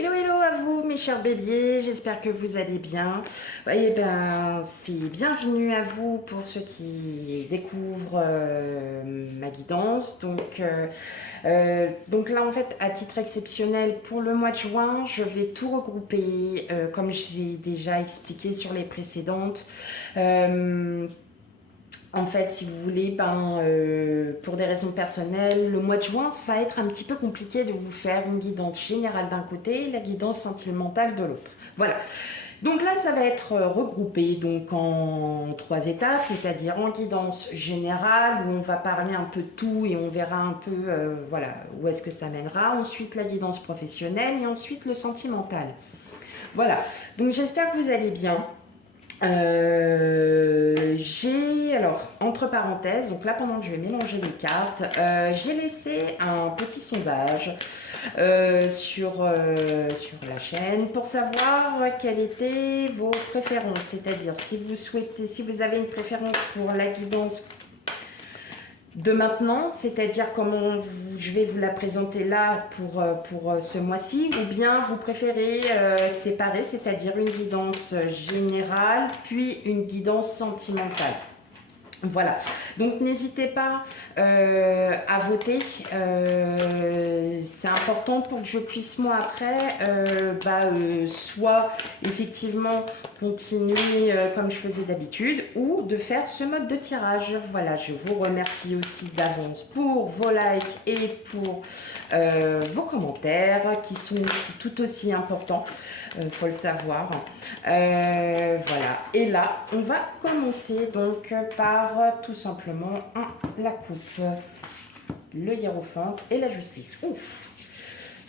Hello, hello à vous mes chers béliers, j'espère que vous allez bien. Et ben, c'est bienvenue à vous pour ceux qui découvrent ma guidance. Donc là en fait, à titre exceptionnel pour le mois de juin, je vais tout regrouper comme je l'ai déjà expliqué sur les précédentes. En fait, si vous voulez, pour des raisons personnelles, le mois de juin, ça va être un petit peu compliqué de vous faire une guidance générale d'un côté et la guidance sentimentale de l'autre. Voilà. Donc là, ça va être regroupé donc en 3 étapes, c'est-à-dire en guidance générale où on va parler un peu de tout et on verra un peu voilà, où est-ce que ça mènera. Ensuite, la guidance professionnelle et ensuite le sentimental. Voilà. Donc j'espère que vous allez bien. Alors, entre parenthèses, donc là pendant que je vais mélanger les cartes, j'ai laissé un petit sondage sur la chaîne pour savoir quelles étaient vos préférences. C'est-à-dire si vous avez une préférence pour la guidance de maintenant, c'est-à-dire je vais vous la présenter là pour ce mois-ci, ou bien vous préférez séparer, c'est-à-dire une guidance générale, puis une guidance sentimentale. Voilà, donc n'hésitez pas à voter, c'est important pour que je puisse moi après soit effectivement continuer comme je faisais d'habitude ou de faire ce mode de tirage. Voilà, je vous remercie aussi d'avance pour vos likes et pour vos commentaires qui sont aussi, tout aussi importants, faut le savoir. Voilà, et là on va commencer donc par tout simplement la coupe, le hiérophante et la justice. Ouf.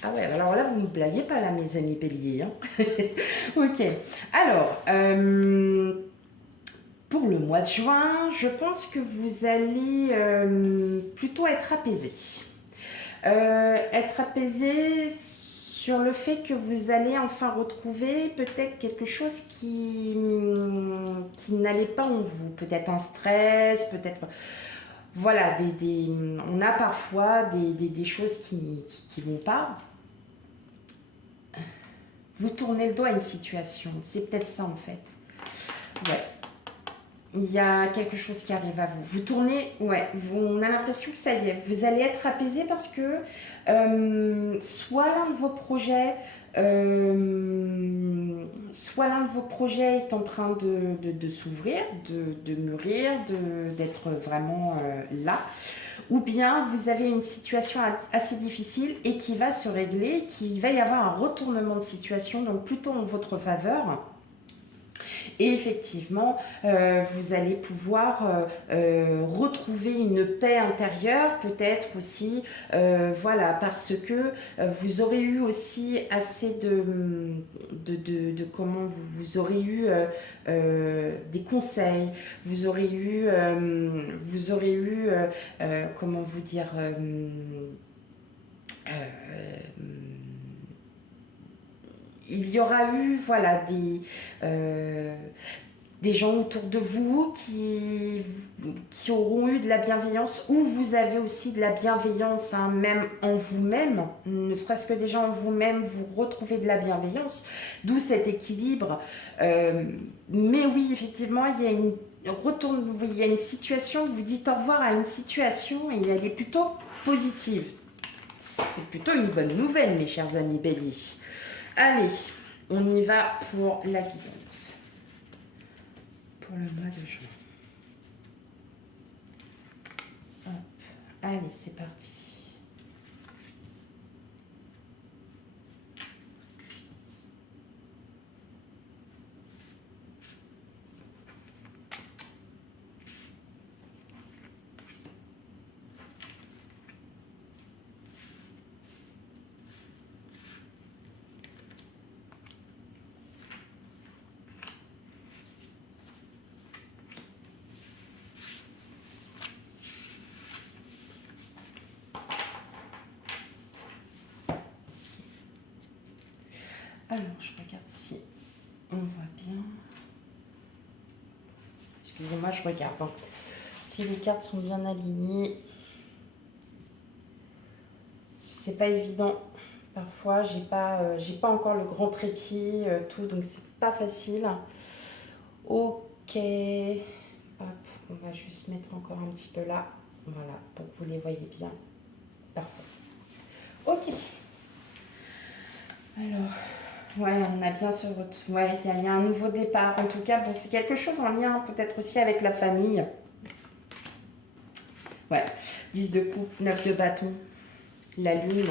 Ah ouais, alors là vous ne blaguez pas là mes amis béliers, hein. Ok, alors pour le mois de juin, je pense que vous allez plutôt être apaisé. Être apaisé sur le fait que vous allez enfin retrouver peut-être quelque chose qui n'allait pas en vous. Peut-être un stress, peut-être... Voilà, on a parfois des choses qui vont pas. Vous tournez le dos à une situation. C'est peut-être ça en fait. Ouais. Il y a quelque chose qui arrive à vous. Vous tournez, ouais, on a l'impression que ça y est, vous allez être apaisé parce que soit l'un de vos projets, est en train de s'ouvrir, de mûrir, d'être vraiment là, ou bien vous avez une situation assez difficile et qui va se régler, qui va y avoir un retournement de situation, donc plutôt en votre faveur. Et effectivement, vous allez pouvoir retrouver une paix intérieure, peut-être aussi, voilà, parce que vous aurez eu aussi assez comment vous aurez eu des conseils, vous aurez eu, comment vous dire, il y aura eu voilà des gens autour de vous qui auront eu de la bienveillance, ou vous avez aussi de la bienveillance hein, même en vous-même, ne serait-ce que déjà en vous-même, vous retrouvez de la bienveillance, d'où cet équilibre. Mais oui, effectivement, il y a une situation, vous dites au revoir à une situation et elle est plutôt positive. C'est plutôt une bonne nouvelle, mes chers amis béliers. Allez, on y va pour la guidance. Pour le mois de juin. Hop. Allez, c'est parti. Alors, je regarde si on voit bien. Excusez-moi, je regarde. Hein. Si les cartes sont bien alignées. C'est pas évident Parfois, j'ai pas encore le grand trépied, tout, donc c'est pas facile. Ok. Hop, on va juste mettre encore un petit peu là. Voilà, pour que vous les voyez bien. Parfait. Ok. Alors, ouais, on a bien ce retour. Ouais, il y a un nouveau départ. En tout cas, bon, c'est quelque chose en lien peut-être aussi avec la famille. Ouais, 10 de coupe, 9 de bâton. La lune.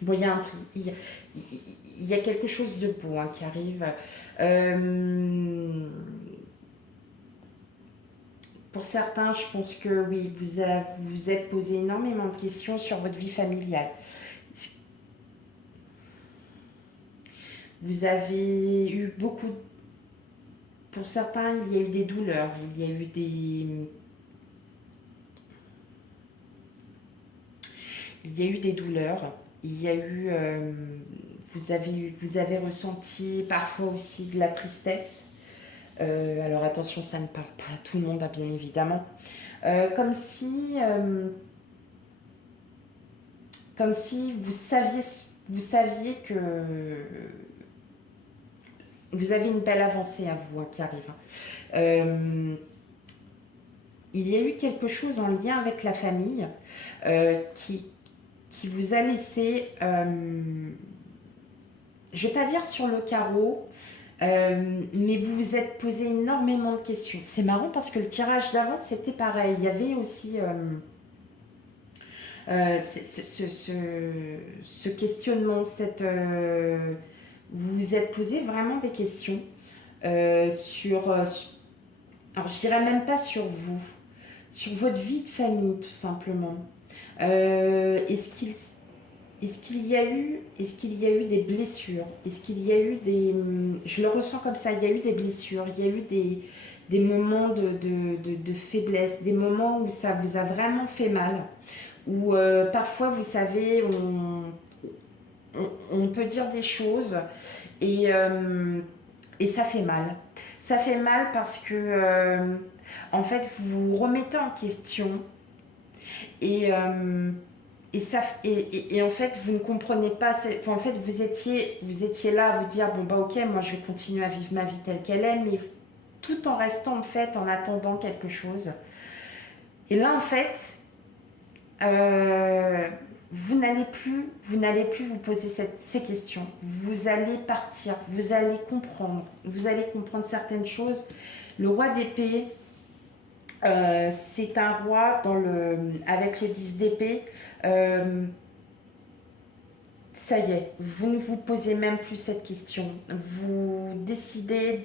Bon, il y a un truc, il y a quelque chose de beau hein, qui arrive. Pour certains, je pense que oui, vous êtes posé énormément de questions sur votre vie familiale. Vous avez eu beaucoup, pour certains, il y a eu des douleurs, il y a eu des douleurs, il y a eu, vous avez ressenti parfois aussi de la tristesse. Alors attention, ça ne parle pas à tout le monde, hein, bien évidemment. Comme si vous saviez que vous avez une belle avancée à vous hein, qui arrive. Il y a eu quelque chose en lien avec la famille qui vous a laissé, je ne vais pas dire sur le carreau, mais vous vous êtes posé énormément de questions. C'est marrant parce que le tirage d'avant, c'était pareil. Il y avait aussi ce questionnement, vous vous êtes posé vraiment des questions alors je dirais même pas sur vous, sur votre vie de famille tout simplement. Est-ce qu'il y a eu des blessures? Est-ce qu'il y a eu je le ressens comme ça, il y a eu des blessures, il y a eu des moments de faiblesse, des moments où ça vous a vraiment fait mal, où parfois, vous savez, on peut dire des choses et, ça fait mal. Ça fait mal parce que, en fait, vous vous remettez en question et, en fait, vous ne comprenez pas. En fait, vous étiez là à vous dire bon, bah ok, moi je vais continuer à vivre ma vie telle qu'elle est, mais tout en restant en fait en attendant quelque chose. Et là, en fait, vous n'allez plus vous poser ces questions. Vous allez partir, vous allez comprendre certaines choses. Le roi d'épée, c'est un roi avec le 10 d'épée. Ça y est, vous ne vous posez même plus cette question. Vous décidez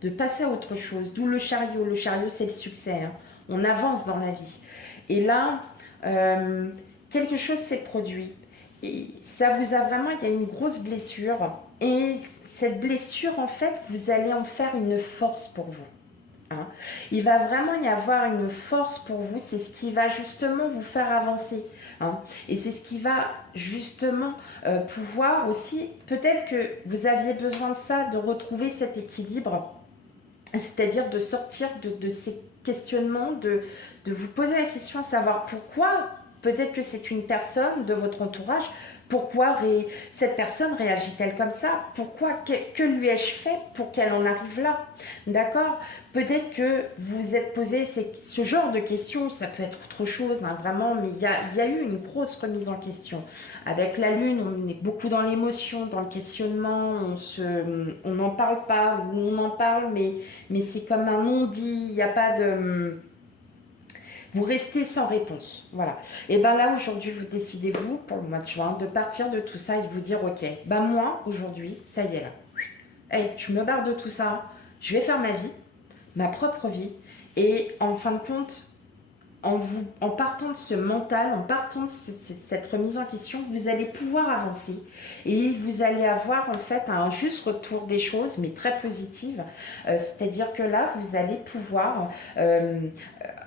de passer à autre chose. D'où le chariot. Le chariot, c'est le succès. Hein. On avance dans la vie. Et là, quelque chose s'est produit. Et ça vous a vraiment, il y a une grosse blessure. Et cette blessure, en fait, vous allez en faire une force pour vous. Hein. Il va vraiment y avoir une force pour vous, c'est ce qui va justement vous faire avancer. Hein. Et c'est ce qui va justement pouvoir aussi, peut-être que vous aviez besoin de ça, de retrouver cet équilibre, c'est-à-dire de sortir de ces questionnements, de vous poser la question à savoir pourquoi, peut-être que c'est une personne de votre entourage, pourquoi cette personne réagit-elle comme ça? Pourquoi? Que lui ai-je fait pour qu'elle en arrive là? D'accord? Peut-être que vous vous êtes posé ce genre de questions, ça peut être autre chose, hein, vraiment, mais il y a eu une grosse remise en question. Avec la lune, on est beaucoup dans l'émotion, dans le questionnement, on n'en parle pas, ou on en parle, mais c'est comme un non-dit, il n'y a pas de... Vous restez sans réponse. Voilà. Et bien là, aujourd'hui, vous décidez, vous, pour le mois de juin, de partir de tout ça et de vous dire, ok, ben moi, aujourd'hui, ça y est là. Hey, je me barre de tout ça, je vais faire ma vie, ma propre vie. Et en fin de compte, en partant de ce mental, en partant de cette remise en question, vous allez pouvoir avancer et vous allez avoir en fait un juste retour des choses, mais très positive. C'est-à-dire que là, vous allez pouvoir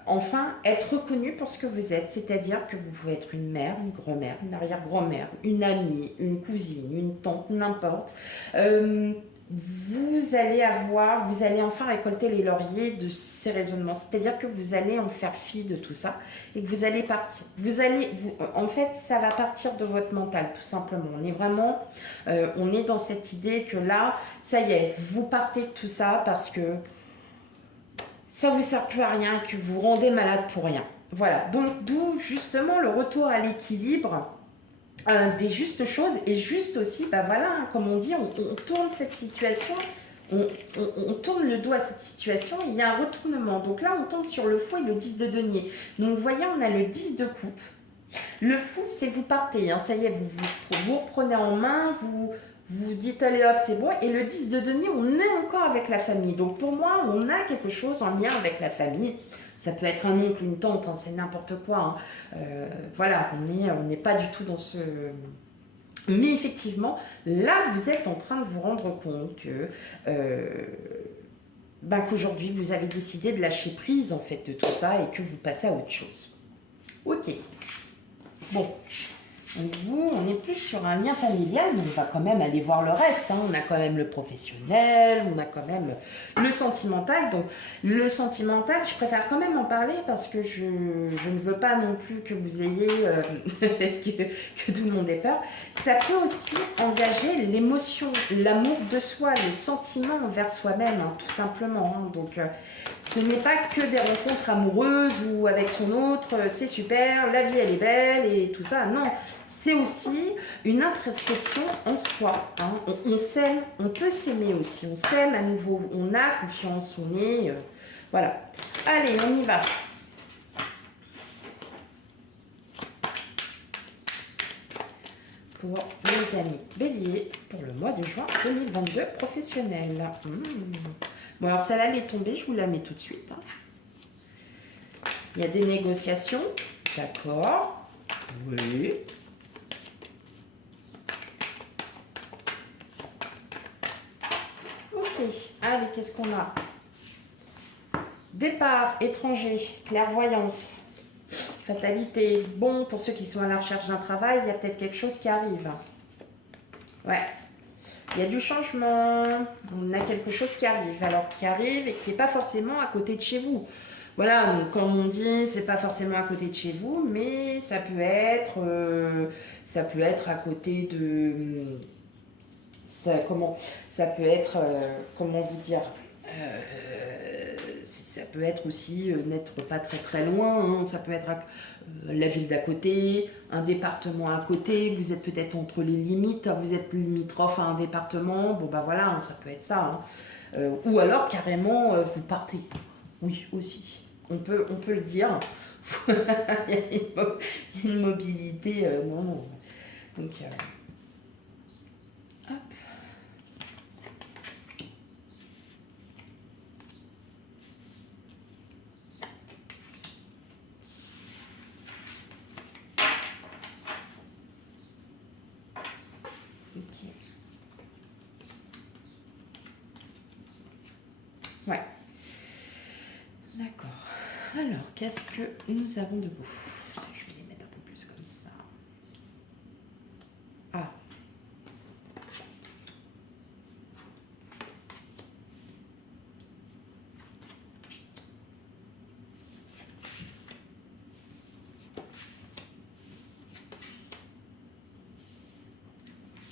enfin être reconnu pour ce que vous êtes. C'est-à-dire que vous pouvez être une mère, une grand-mère, une arrière-grand-mère, une amie, une cousine, une tante, n'importe. Vous allez enfin récolter les lauriers de ces raisonnements. C'est-à-dire que vous allez en faire fi de tout ça et que vous allez partir. En fait, ça va partir de votre mental, tout simplement. On est dans cette idée que là, ça y est, vous partez de tout ça parce que ça vous sert plus à rien, que vous vous rendez malade pour rien. Voilà. Donc, d'où justement le retour à l'équilibre des justes choses et juste aussi, bah voilà, hein, comme on dit, on tourne cette situation, on tourne le dos à cette situation, il y a un retournement. Donc là, on tombe sur le fou et le 10 de denier. Donc vous voyez, on a le 10 de coupe. Le fou, c'est vous partez, hein, ça y est, vous reprenez en main, vous dites allez hop, c'est bon. Et le 10 de denier, on est encore avec la famille. Donc pour moi, on a quelque chose en lien avec la famille. Ça peut être un oncle, une tante, hein, c'est n'importe quoi. Hein. Voilà, on n'est pas du tout dans ce... Mais effectivement, là, vous êtes en train de vous rendre compte que... qu'aujourd'hui, vous avez décidé de lâcher prise, en fait, de tout ça et que vous passez à autre chose. Ok. Bon. Donc vous, on est plus sur un lien familial, mais on va quand même aller voir le reste. Hein. On a quand même le professionnel, on a quand même le sentimental. Donc le sentimental, je préfère quand même en parler parce que je ne veux pas non plus que vous ayez, que tout le monde ait peur. Ça peut aussi engager l'émotion, l'amour de soi, le sentiment envers soi-même, hein, tout simplement. Hein. Donc ce n'est pas que des rencontres amoureuses ou avec son autre, c'est super, la vie elle est belle et tout ça. Non, c'est aussi une introspection en soi. Hein. On s'aime, on peut s'aimer aussi. On s'aime à nouveau, on a confiance, on est... voilà. Allez, on y va. Pour les amis béliers, pour le mois de juin 2022 professionnel. Bon, alors celle-là, elle est tombée, je vous la mets tout de suite. Hein. Il y a des négociations. D'accord. Oui. Ok. Allez, qu'est-ce qu'on a? Départ, étranger, clairvoyance, fatalité. Bon, pour ceux qui sont à la recherche d'un travail, il y a peut-être quelque chose qui arrive. Ouais. Il y a du changement, on a quelque chose qui arrive, alors qui arrive et qui n'est pas forcément à côté de chez vous. Voilà, donc comme on dit, c'est pas forcément à côté de chez vous, mais ça peut être à côté de... ça peut être, comment vous dire ça peut être aussi n'être pas très très loin, hein, ça peut être la ville d'à côté, un département à côté, vous êtes peut-être entre les limites, vous êtes limitrophe à un département, bon bah voilà, hein, ça peut être ça. Hein. Ou alors carrément vous partez, oui aussi, on peut le dire, il y a une mobilité, non. Donc, hop. Ok. Ouais. D'accord. Alors, qu'est-ce que nous avons de beau? Je vais les mettre un peu plus comme ça. Ah.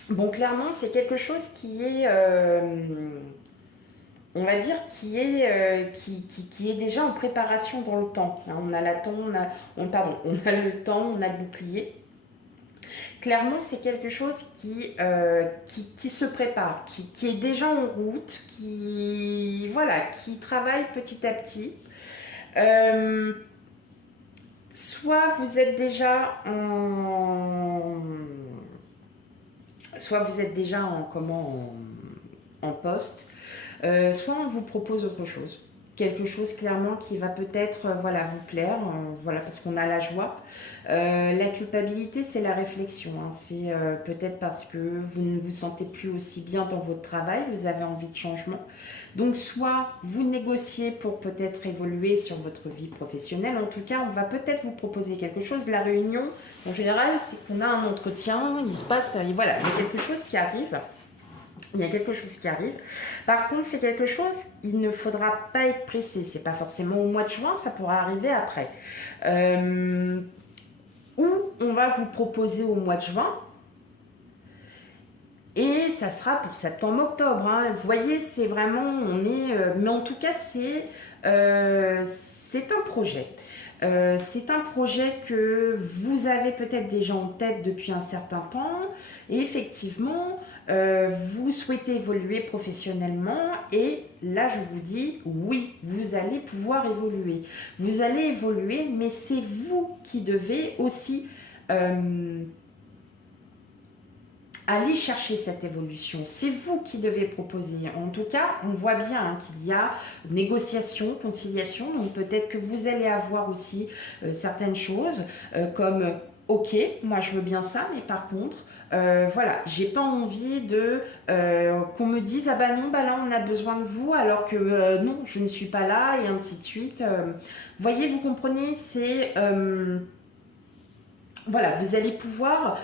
Bon, clairement, c'est quelque chose qui est... on va dire qui est déjà en préparation dans le temps. On a on a le temps, on a le bouclier. Clairement, c'est quelque chose qui se prépare, qui est déjà en route, qui travaille petit à petit. Soit vous êtes déjà en poste, soit on vous propose autre chose. quelque chose clairement qui va peut-être voilà, vous plaire, voilà, parce qu'on a la joie. La culpabilité, c'est la réflexion. Hein. C'est peut-être parce que vous ne vous sentez plus aussi bien dans votre travail, vous avez envie de changement. Donc, soit vous négociez pour peut-être évoluer sur votre vie professionnelle. En tout cas, on va peut-être vous proposer quelque chose. La réunion, en général, c'est qu'on a un entretien, il se passe, voilà, il y a quelque chose qui arrive. Il y a quelque chose qui arrive. Par contre, c'est quelque chose, il ne faudra pas être pressé. C'est pas forcément au mois de juin, ça pourra arriver après. Ou on va vous proposer au mois de juin. Et ça sera pour septembre-octobre. Hein. Vous voyez, c'est vraiment, on est... mais en tout cas, c'est un projet. C'est un projet que vous avez peut-être déjà en tête depuis un certain temps. Et effectivement, vous souhaitez évoluer professionnellement. Et là, je vous dis, oui, vous allez pouvoir évoluer. Vous allez évoluer, mais c'est vous qui devez aussi... allez chercher cette évolution. C'est vous qui devez proposer. En tout cas, on voit bien hein, qu'il y a négociation, conciliation. Donc peut-être que vous allez avoir aussi certaines choses comme ok, moi je veux bien ça, mais par contre, voilà, j'ai pas envie de qu'on me dise ah bah non, bah là on a besoin de vous alors que non, je ne suis pas là et ainsi de suite. Voyez, vous comprenez, c'est voilà, vous allez pouvoir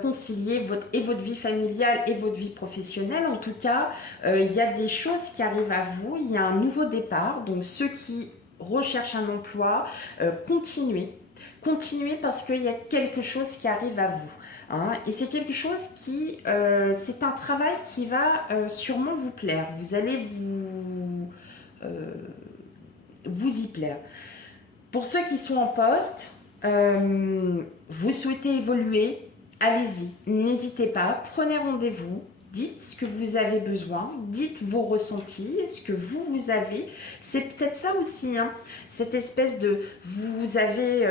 concilier votre vie familiale et votre vie professionnelle. En tout cas, il y a des choses qui arrivent à vous. Il y a un nouveau départ. Donc, ceux qui recherchent un emploi, continuez. Continuez parce qu'il y a quelque chose qui arrive à vous. Hein, et c'est quelque chose qui... c'est un travail qui va sûrement vous plaire. Vous allez vous y plaire. Pour ceux qui sont en poste... vous souhaitez évoluer, allez-y, n'hésitez pas, prenez rendez-vous, dites ce que vous avez besoin, dites vos ressentis, ce que vous avez. C'est peut-être ça aussi, hein, cette espèce de... Vous avez...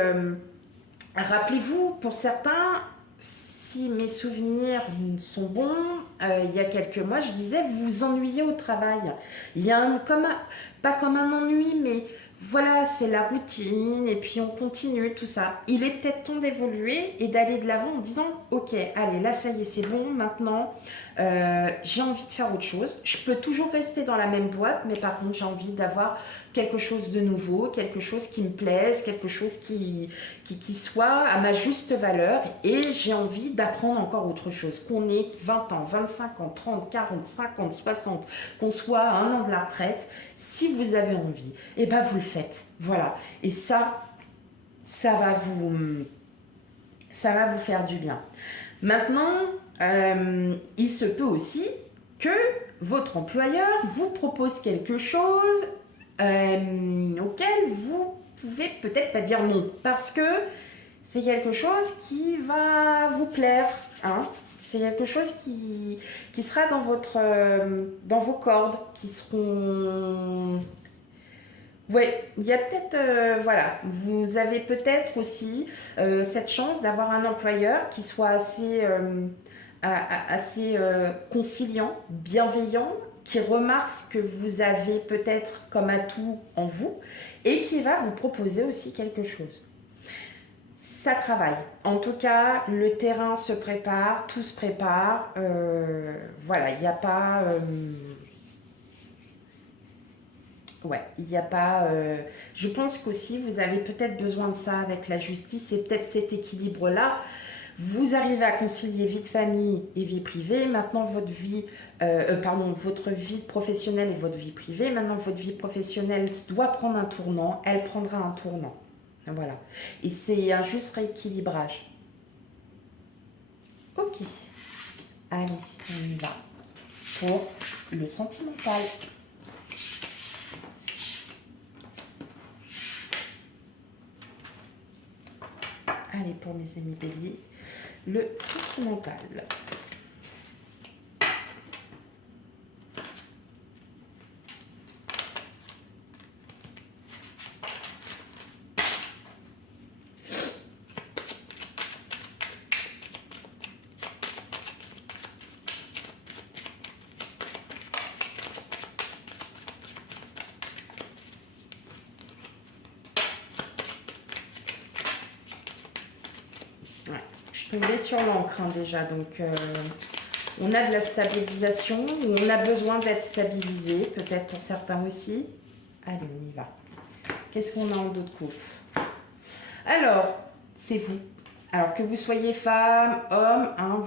rappelez-vous, pour certains, si mes souvenirs sont bons, il y a quelques mois, je disais, vous vous ennuyez au travail. Il y a pas comme un ennui, mais... Voilà, c'est la routine et puis on continue, tout ça. Il est peut-être temps d'évoluer et d'aller de l'avant en disant « Ok, allez, là ça y est, c'est bon, maintenant j'ai envie de faire autre chose. Je peux toujours rester dans la même boîte, mais par contre j'ai envie d'avoir quelque chose de nouveau, quelque chose qui me plaise, quelque chose qui soit à ma juste valeur et j'ai envie d'apprendre encore autre chose. Qu'on ait 20 ans, 25 ans, 30, 40, 50, 60, qu'on soit à un an de la retraite, si vous avez envie, et ben vous le faites. Voilà. Et ça va vous faire du bien. Maintenant, il se peut aussi que votre employeur vous propose quelque chose auquel vous pouvez peut-être pas dire non, parce que c'est quelque chose qui va vous plaire, hein. C'est quelque chose qui sera dans vos cordes, qui seront... Ouais, il y a peut-être, voilà, vous avez peut-être aussi cette chance d'avoir un employeur qui soit assez conciliant, bienveillant, qui remarque ce que vous avez peut-être comme atout en vous et qui va vous proposer aussi quelque chose. Ça travaille. En tout cas, le terrain se prépare, tout se prépare. Voilà, il n'y a pas... ouais, il n'y a pas... je pense qu'aussi, vous avez peut-être besoin de ça avec la justice et peut-être cet équilibre-là. Vous arrivez à concilier vie de famille et vie privée. Maintenant, votre vie professionnelle et votre vie privée. Maintenant, votre vie professionnelle doit prendre un tournant. Elle prendra un tournant. Voilà. Et c'est un juste rééquilibrage. Ok. Allez, on y va. Pour le sentimental. Allez, pour mes amis béliers, le sentimental. Ouais. Je suis tombée sur l'encre hein, déjà, donc on a de la stabilisation, ou on a besoin d'être stabilisé, peut-être pour certains aussi. Allez, on y va. Qu'est-ce qu'on a en dos de coupe? Alors, c'est vous. Alors, que vous soyez femme, homme, hein,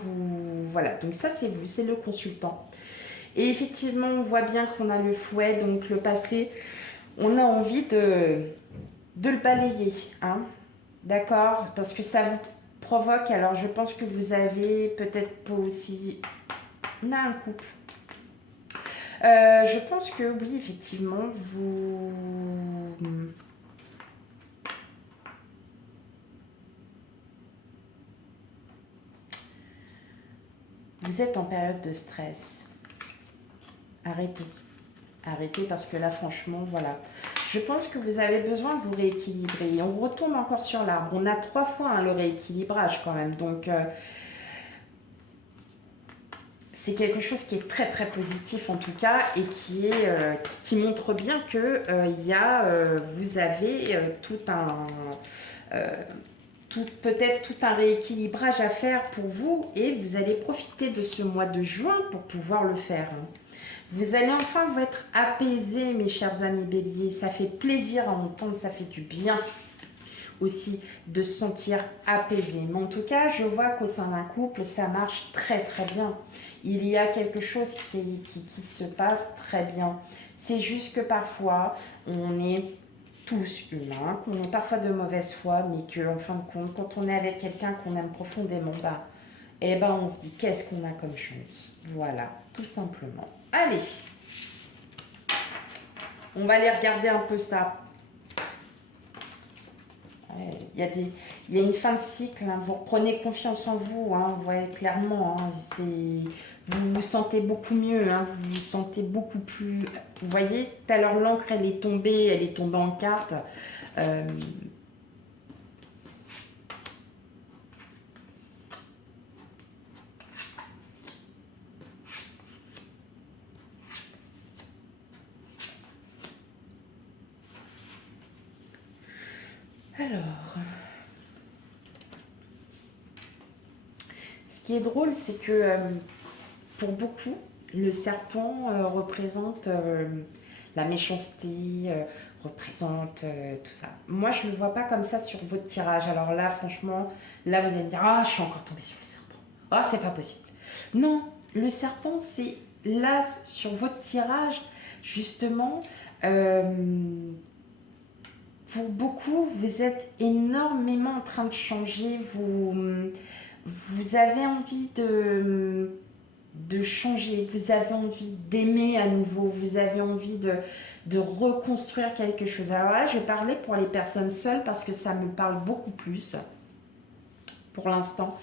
voilà. Donc ça, c'est vous, c'est le consultant. Et effectivement, on voit bien qu'on a le fouet, donc le passé. On a envie de le balayer, hein. D'accord? Parce que ça vous provoque. Alors, je pense que vous avez peut-être pas aussi... On a un couple. Je pense que oui, effectivement, vous êtes en période de stress. Arrêtez. Arrêtez parce que là, franchement, voilà. Je pense que vous avez besoin de vous rééquilibrer. Et on retourne encore sur l'arbre. On a 3 fois hein, le rééquilibrage quand même. Donc, c'est quelque chose qui est très très positif en tout cas et qui montre bien que vous avez peut-être tout un rééquilibrage à faire pour vous et vous allez profiter de ce mois de juin pour pouvoir le faire. Hein. Vous allez enfin vous être apaisés, mes chers amis béliers. Ça fait plaisir à entendre, ça fait du bien aussi de se sentir apaisé. Mais en tout cas, je vois qu'au sein d'un couple, ça marche très très bien. Il y a quelque chose qui se passe très bien. C'est juste que parfois, on est tous humains, qu'on est parfois de mauvaise foi, mais qu'en fin de compte, quand on est avec quelqu'un qu'on aime profondément, on se dit qu'est-ce qu'on a comme chance. Voilà, tout simplement. Allez, on va aller regarder un peu ça. Il y a une fin de cycle, hein. Vous reprenez confiance en vous, hein. Vous voyez clairement, hein. Vous vous sentez beaucoup mieux, hein. Vous vous sentez beaucoup plus... Vous voyez, tout à l'heure l'encre elle est tombée en carte. Alors, ce qui est drôle, c'est que pour beaucoup, le serpent représente la méchanceté, représente tout ça. Moi, je ne le vois pas comme ça sur votre tirage. Alors là, franchement, là, vous allez me dire, ah, je suis encore tombée sur le serpent. Ah, c'est pas possible. Non, le serpent, c'est là, sur votre tirage, justement, pour beaucoup, vous êtes énormément en train de changer. Vous avez envie de changer, vous avez envie d'aimer à nouveau, vous avez envie de reconstruire quelque chose. Alors là, je parlais pour les personnes seules parce que ça me parle beaucoup plus pour l'instant.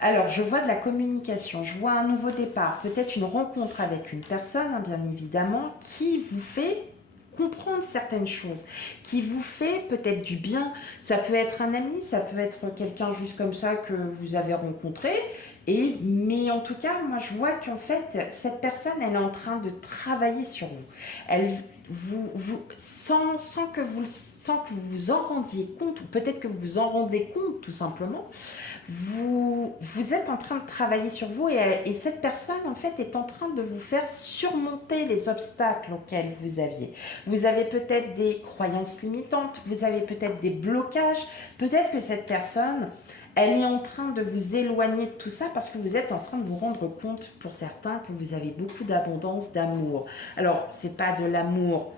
Alors, je vois de la communication, je vois un nouveau départ, peut-être une rencontre avec une personne, hein, bien évidemment, qui vous fait comprendre certaines choses, qui vous fait peut-être du bien. Ça peut être un ami, ça peut être quelqu'un juste comme ça que vous avez rencontré. Mais en tout cas, moi je vois qu'en fait, cette personne, elle est en train de travailler sur vous. Sans que vous en rendiez compte, ou peut-être que vous vous en rendez compte tout simplement, vous êtes en train de travailler sur vous et cette personne en fait est en train de vous faire surmonter les obstacles auxquels vous aviez. Vous avez peut-être des croyances limitantes, vous avez peut-être des blocages, peut-être que cette personne, elle est en train de vous éloigner de tout ça parce que vous êtes en train de vous rendre compte pour certains que vous avez beaucoup d'abondance, d'amour. Alors, c'est pas de l'amour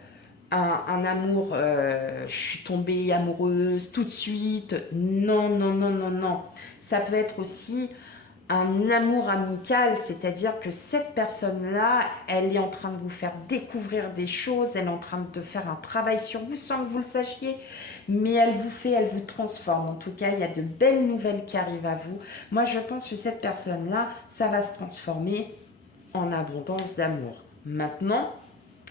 un amour, je suis tombée amoureuse tout de suite. Non, non, non, non, non. Ça peut être aussi un amour amical, c'est-à-dire que cette personne-là, elle est en train de vous faire découvrir des choses, elle est en train de faire un travail sur vous sans que vous le sachiez, mais elle vous transforme. En tout cas, il y a de belles nouvelles qui arrivent à vous. Moi, je pense que cette personne-là, ça va se transformer en abondance d'amour. Maintenant,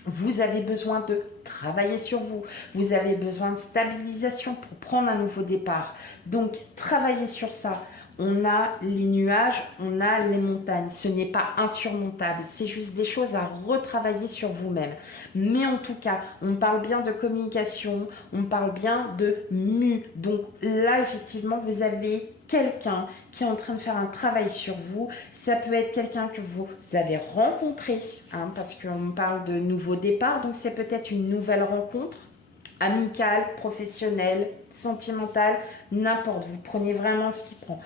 vous avez besoin de travailler sur vous. Vous avez besoin de stabilisation pour prendre un nouveau départ. Donc, travaillez sur ça. on a les nuages, on a les montagnes. Ce n'est pas insurmontable, c'est juste des choses à retravailler sur vous-même. Mais en tout cas, on parle bien de communication, on parle bien de mu. Donc là, effectivement, vous avez quelqu'un qui est en train de faire un travail sur vous. Ça peut être quelqu'un que vous avez rencontré, hein, parce qu'on parle de nouveau départ, donc c'est peut-être une nouvelle rencontre, amicale, professionnelle, sentimentale, n'importe. Vous prenez vraiment ce qui prend.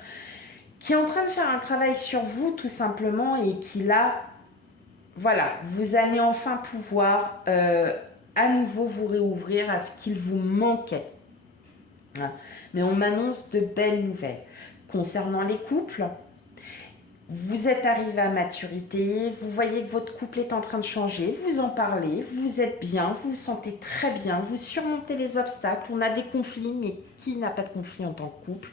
Qui est en train de faire un travail sur vous tout simplement et qui là, voilà, vous allez enfin pouvoir à nouveau vous réouvrir à ce qu'il vous manquait. Hein. Mais on m'annonce de belles nouvelles. Concernant les couples, vous êtes arrivé à maturité, vous voyez que votre couple est en train de changer, vous en parlez, vous êtes bien, vous vous sentez très bien, vous surmontez les obstacles, on a des conflits, mais qui n'a pas de conflit en tant que couple?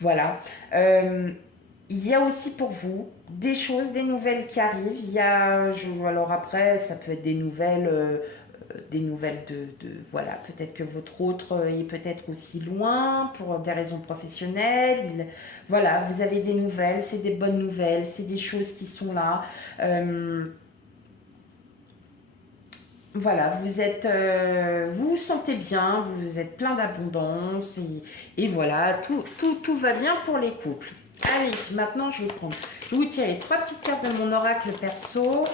Voilà. Il y a aussi pour vous des choses, des nouvelles qui arrivent. Il y a, alors après, ça peut être des nouvelles voilà, peut-être que votre autre est peut-être aussi loin pour des raisons professionnelles. Voilà, vous avez des nouvelles, c'est des bonnes nouvelles, c'est des choses qui sont là. Voilà, vous vous sentez bien, vous êtes plein d'abondance et voilà, tout va bien pour les couples. Allez, maintenant je vais vous tirer 3 petites cartes de mon oracle perso.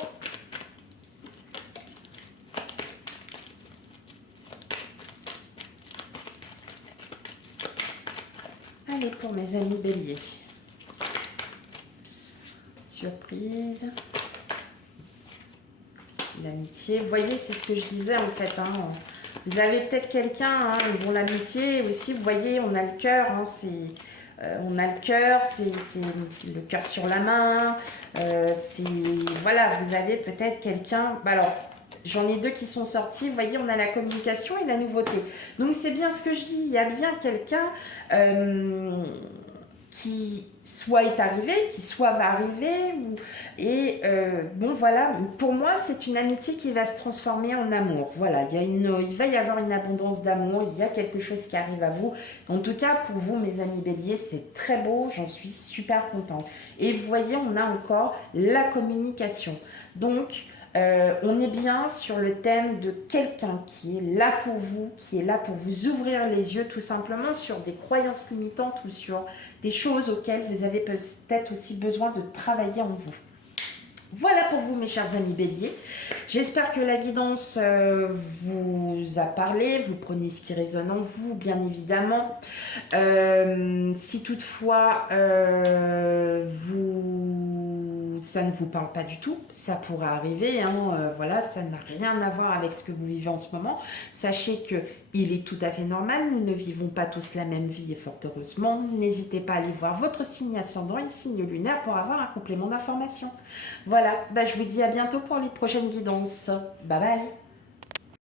Allez, pour mes amis béliers. Surprise. L'amitié, vous voyez, c'est ce que je disais en fait. Hein. Vous avez peut-être quelqu'un, hein, bon, l'amitié aussi, vous voyez, on a le cœur, hein, on a le cœur, c'est le cœur sur la main. Voilà, vous avez peut-être quelqu'un. Bah alors, j'en ai 2 qui sont sortis. Vous voyez, on a la communication et la nouveauté. Donc, c'est bien ce que je dis. Il y a bien quelqu'un qui soit est arrivé, qui soit va arriver. Bon, voilà. Pour moi, c'est une amitié qui va se transformer en amour. Voilà, il va y avoir une abondance d'amour. Il y a quelque chose qui arrive à vous. En tout cas, pour vous, mes amis béliers, c'est très beau. J'en suis super contente. Et vous voyez, on a encore la communication. Donc, on est bien sur le thème de quelqu'un qui est là pour vous, qui est là pour vous ouvrir les yeux tout simplement sur des croyances limitantes ou sur des choses auxquelles vous avez peut-être aussi besoin de travailler en vous. Voilà pour vous, mes chers amis béliers. J'espère que la guidance vous a parlé. Vous prenez ce qui résonne en vous, bien évidemment. Si toutefois ça ne vous parle pas du tout, ça pourrait arriver. Hein, voilà, ça n'a rien à voir avec ce que vous vivez en ce moment. Sachez que il est tout à fait normal. Nous ne vivons pas tous la même vie et fort heureusement. N'hésitez pas à aller voir votre signe ascendant et signe lunaire pour avoir un complément d'information. Voilà, je vous dis à bientôt pour les prochaines guidances. Bye bye.